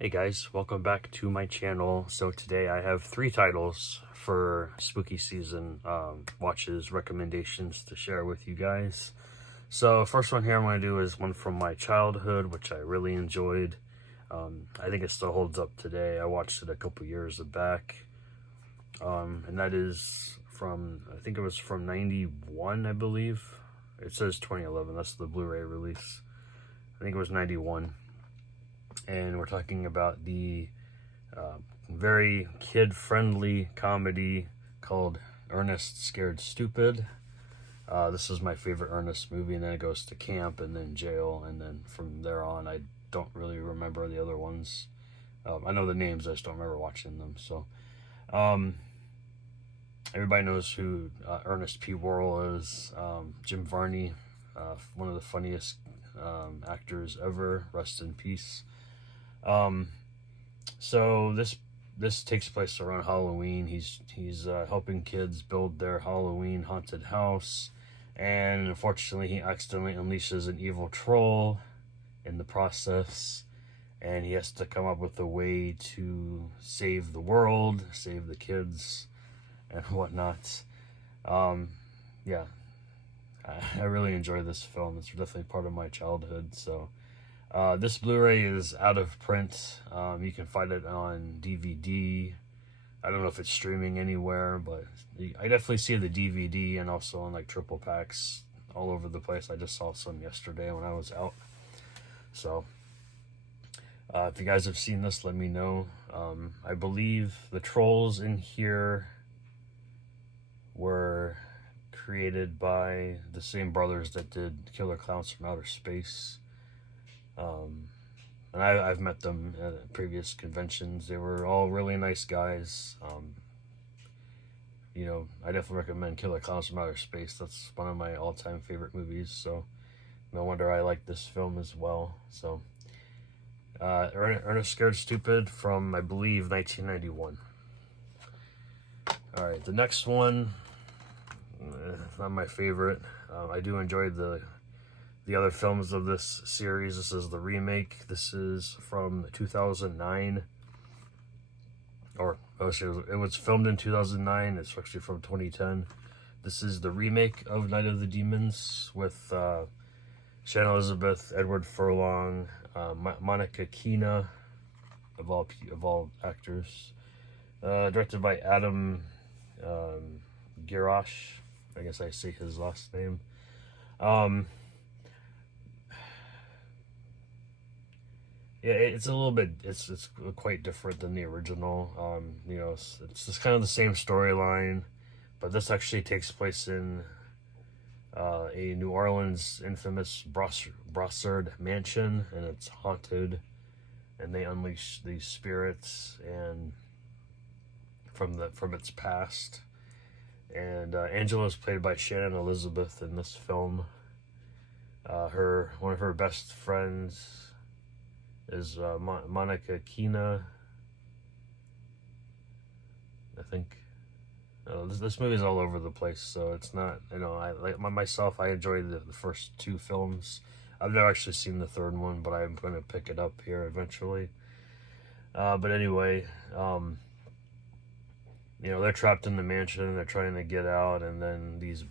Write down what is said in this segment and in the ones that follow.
Hey guys, welcome back to my channel. So today I have 3 titles for spooky season watches recommendations to share with you guys. So first one here I'm going to do is one from my childhood, which I really enjoyed. I think it still holds up today. I watched it a couple years back. And that is from, I think it was from 91, I believe. It says 2011, that's the Blu-ray release. I think it was 91. And we're talking about the very kid-friendly comedy called Ernest Scared Stupid. This is my favorite Ernest movie, and then it goes to camp and then jail, and then from there on I don't really remember the other ones. I know the names, I just don't remember watching them. So everybody knows who Ernest P. Worrell is. Jim Varney, one of the funniest actors ever, rest in peace. So this takes place around Halloween. He's helping kids build their Halloween haunted house, and unfortunately he accidentally unleashes an evil troll in the process, and he has to come up with a way to save the world, save the kids and whatnot. Yeah, I really enjoy this film. It's definitely part of my childhood. So this Blu-ray is out of print. You can find it on DVD. I don't know if it's streaming anywhere, but I definitely see the DVD and also on like triple packs all over the place. I just saw some yesterday when I was out. So if you guys have seen this, let me know. I believe the trolls in here were created by the same brothers that did Killer Clowns from Outer Space. And I've met them at previous conventions. They were all really nice guys. You know, I definitely recommend Killer Clowns from Outer Space. That's one of my all-time favorite movies, so no wonder I like this film as well. So Ernest Scared Stupid from, I believe, 1991. Alright, the next one, not my favorite. I do enjoy the other films of this series. This is the remake. This is from 2009, or it was filmed in 2009. It's actually from 2010. This is the remake of Night of the Demons with Shannon Elizabeth, Edward Furlong, Monica Keena, of all actors. Directed by Adam Girash. I guess I say his last name. Yeah, it's a little bit, it's quite different than the original. You know, it's just kind of the same storyline, but this actually takes place in a New Orleans infamous Brossard mansion, and it's haunted, and they unleash these spirits and from its past. And Angela is played by Shannon Elizabeth in this film. One of her best friends is Monica Keena, I think. This movie is all over the place, so it's not, you know, I like myself. I enjoyed the first 2 films. I've never actually seen the third one, but I'm going to pick it up here eventually. But anyway, you know, they're trapped in the mansion. They're trying to get out, and then these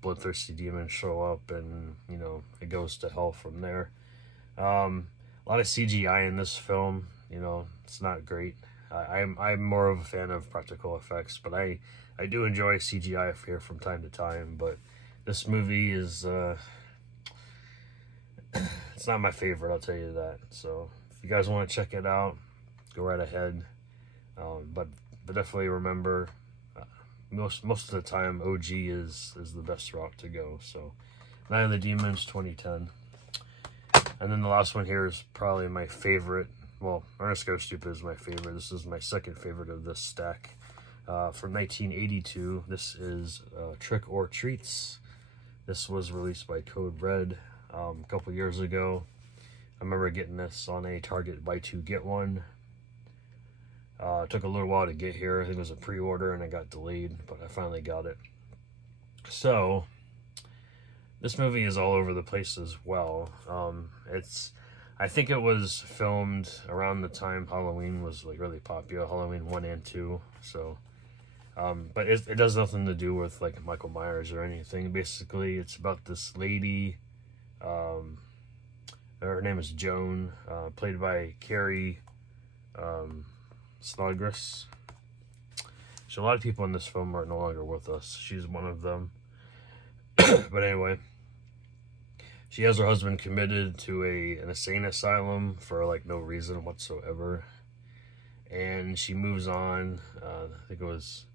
bloodthirsty demons show up, and you know, it goes to hell from there. A lot of CGI in this film. You know, it's not great. I'm more of a fan of practical effects, but I do enjoy CGI here from time to time. But this movie is it's not my favorite, I'll tell you that. So if you guys want to check it out, go right ahead. But definitely remember, most of the time OG is the best route to go. So Night of the Demons 2010. And then the last one here is probably my favorite. Well, Ernest Scared Stupid is my favorite. This is my second favorite of this stack. From 1982, this is Trick or Treats. This was released by Code Red a couple years ago. I remember getting this on a Target buy 2 get 1. It took a little while to get here. I think it was a pre-order and it got delayed, but I finally got it. So this movie is all over the place as well. I think it was filmed around the time Halloween was like really popular, Halloween 1 and 2. So, but it does nothing to do with like Michael Myers or anything. Basically, it's about this lady. Um, Her name is Joan, played by Carrie Snodgrass. So a lot of people in this film are no longer with us. She's one of them. But anyway, she has her husband committed to an insane asylum for like no reason whatsoever, and she moves on. I think it was.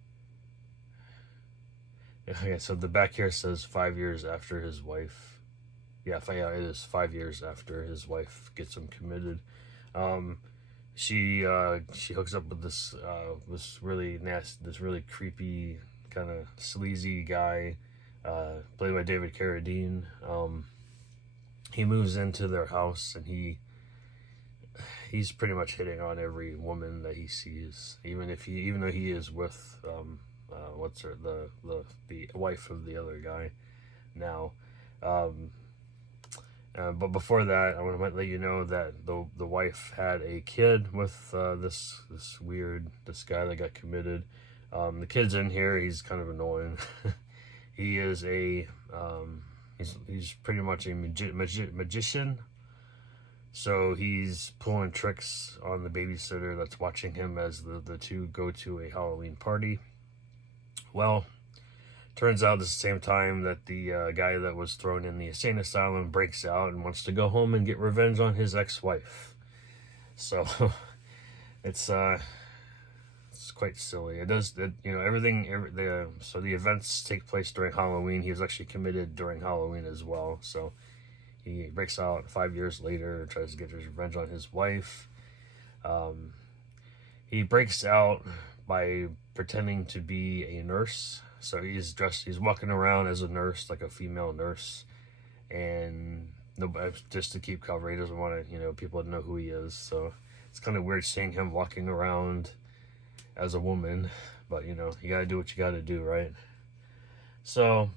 Okay, so the back here says 5 years after his wife. Yeah, it is 5 years after his wife gets him committed. She hooks up with this really nasty, this really creepy, kind of sleazy guy, played by David Carradine. He moves into their house, and he's pretty much hitting on every woman that he sees, even though he is with what's her the wife of the other guy now. But before that, I want to let you know that the wife had a kid with this guy that got committed. The kid's in here. He's kind of annoying. He is he's pretty much a magician. So he's pulling tricks on the babysitter that's watching him as the two go to a Halloween party. Well, turns out at the same time that the guy that was thrown in the insane asylum breaks out and wants to go home and get revenge on his ex-wife. So it's quite silly. So the events take place during Halloween. He was actually committed during Halloween as well. So he breaks out 5 years later, tries to get his revenge on his wife. He breaks out by pretending to be a nurse. So he's walking around as a nurse, like a female nurse, and nobody, just to keep cover. He doesn't want people to know who he is. So it's kind of weird seeing him walking around as a woman, but you gotta do what you gotta do, right? So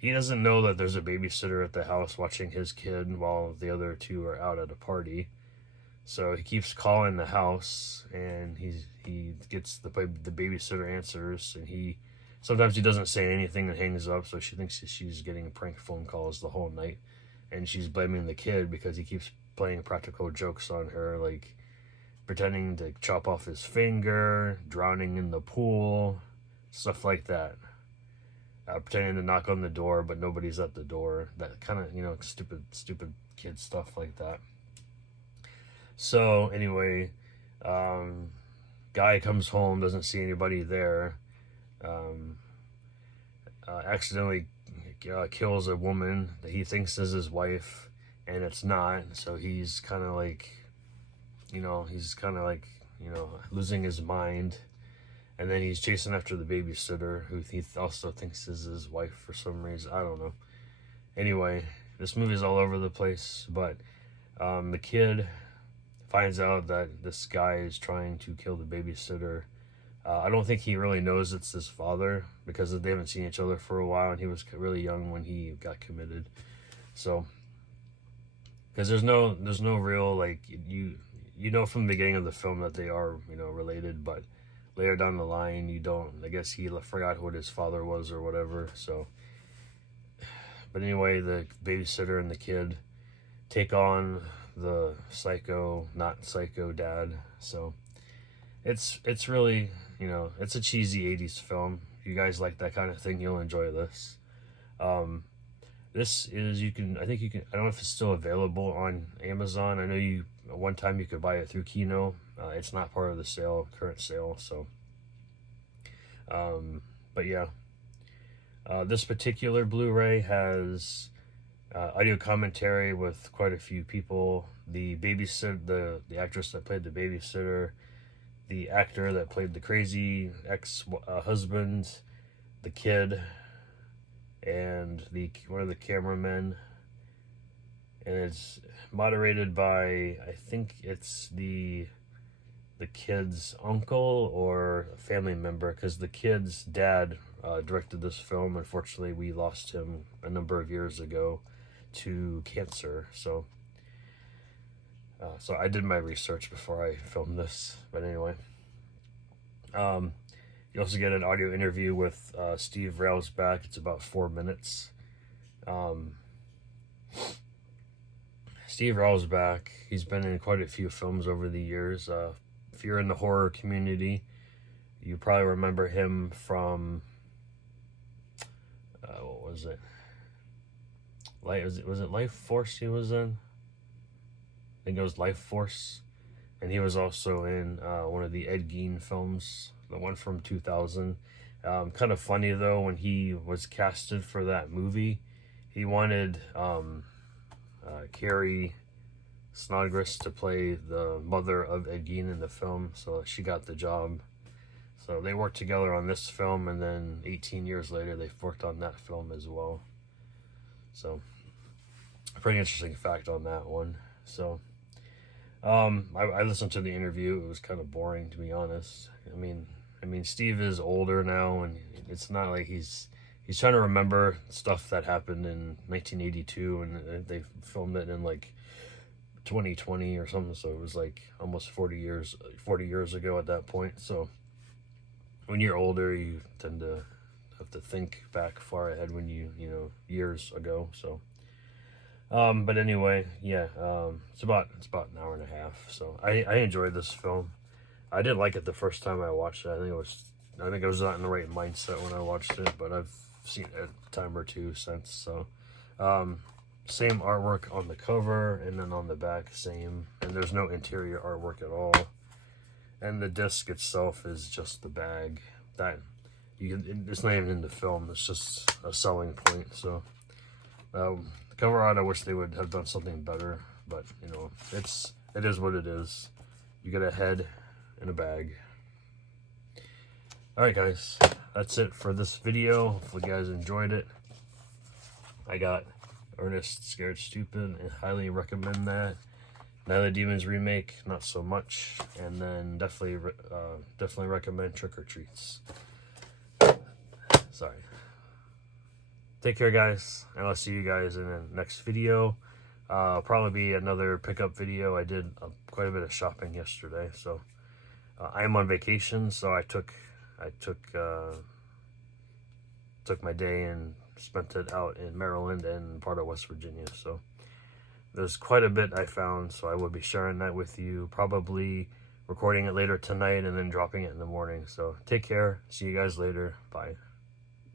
he doesn't know that there's a babysitter at the house watching his kid while the other two are out at a party. So he keeps calling the house, and he gets the babysitter answers, and sometimes he doesn't say anything and hangs up. So she thinks she's getting prank phone calls the whole night, and she's blaming the kid because he keeps playing practical jokes on her, like pretending to chop off his finger, drowning in the pool, stuff like that. Pretending to knock on the door, but nobody's at the door. That kind of stupid kid stuff like that. So anyway, guy comes home, doesn't see anybody there, accidentally kills a woman that he thinks is his wife, and it's not. So he's kind of like, losing his mind. And then he's chasing after the babysitter, who he also thinks is his wife for some reason. I don't know. Anyway, this movie's all over the place, but the kid finds out that this guy is trying to kill the babysitter. I don't think he really knows it's his father, because they haven't seen each other for a while, and he was really young when he got committed. So, because there's no real, like, you know from the beginning of the film that they are related, but later down the line you don't. I guess he forgot what his father was or whatever. So, but anyway, the babysitter and the kid take on the not psycho dad. So it's really, it's a cheesy 80s film. If you guys like that kind of thing, you'll enjoy this. This is, I don't know if it's still available on Amazon. I know one time you could buy it through Kino. It's not part of the current sale. So but yeah, this particular Blu-ray has audio commentary with quite a few people. The babysitter, the actress that played the babysitter, the actor that played the crazy ex-husband, the kid, and one of the cameramen. And it's moderated by, I think it's the kid's uncle or a family member, because the kid's dad directed this film. Unfortunately, we lost him a number of years ago to cancer. So So I did my research before I filmed this. But anyway, you also get an audio interview with Steve Railsback. It's about 4 minutes. Steve Railsback, he's been in quite a few films over the years. If you're in the horror community, you probably remember him from what was it? Was it Life Force he was in? I think it was Life Force. And he was also in one of the Ed Gein films, the one from 2000. Kind of funny though, when he was casted for that movie, he wanted Carrie Snodgrass to play the mother of Ed Gein in the film, so she got the job. So they worked together on this film, and then 18 years later, they worked on that film as well. So, pretty interesting fact on that one. So, I listened to the interview. It was kind of boring, to be honest. I mean, Steve is older now, and it's not like he's trying to remember stuff that happened in 1982, and they filmed it in like 2020 or something. So it was like almost 40 years ago at that point. So when you're older, you tend to have to think back far ahead when you know, years ago. So, but anyway, yeah, it's about an hour and a half. So I enjoyed this film. I didn't like it the first time I watched it. I think I was not in the right mindset when I watched it, but I've seen it a time or two since. So, same artwork on the cover, and then on the back, same. And there's no interior artwork at all. And the disc itself is just the bag. That it's not even in the film. It's just a selling point. So, the cover art, I wish they would have done something better. But you know, it is what it is. You get a head and a bag. Alright guys, that's it for this video. Hopefully you guys enjoyed it. I got Ernest Scared Stupid, and highly recommend that. Night of the Demons remake, not so much. And then definitely recommend Trick or Treats. Sorry. Take care guys, and I'll see you guys in the next video. Probably be another pickup video. I did quite a bit of shopping yesterday, so I am on vacation, so I took my day and spent it out in Maryland and part of West Virginia. So there's quite a bit I found, so I will be sharing that with you, probably recording it later tonight and then dropping it in the morning. So take care, see you guys later, bye.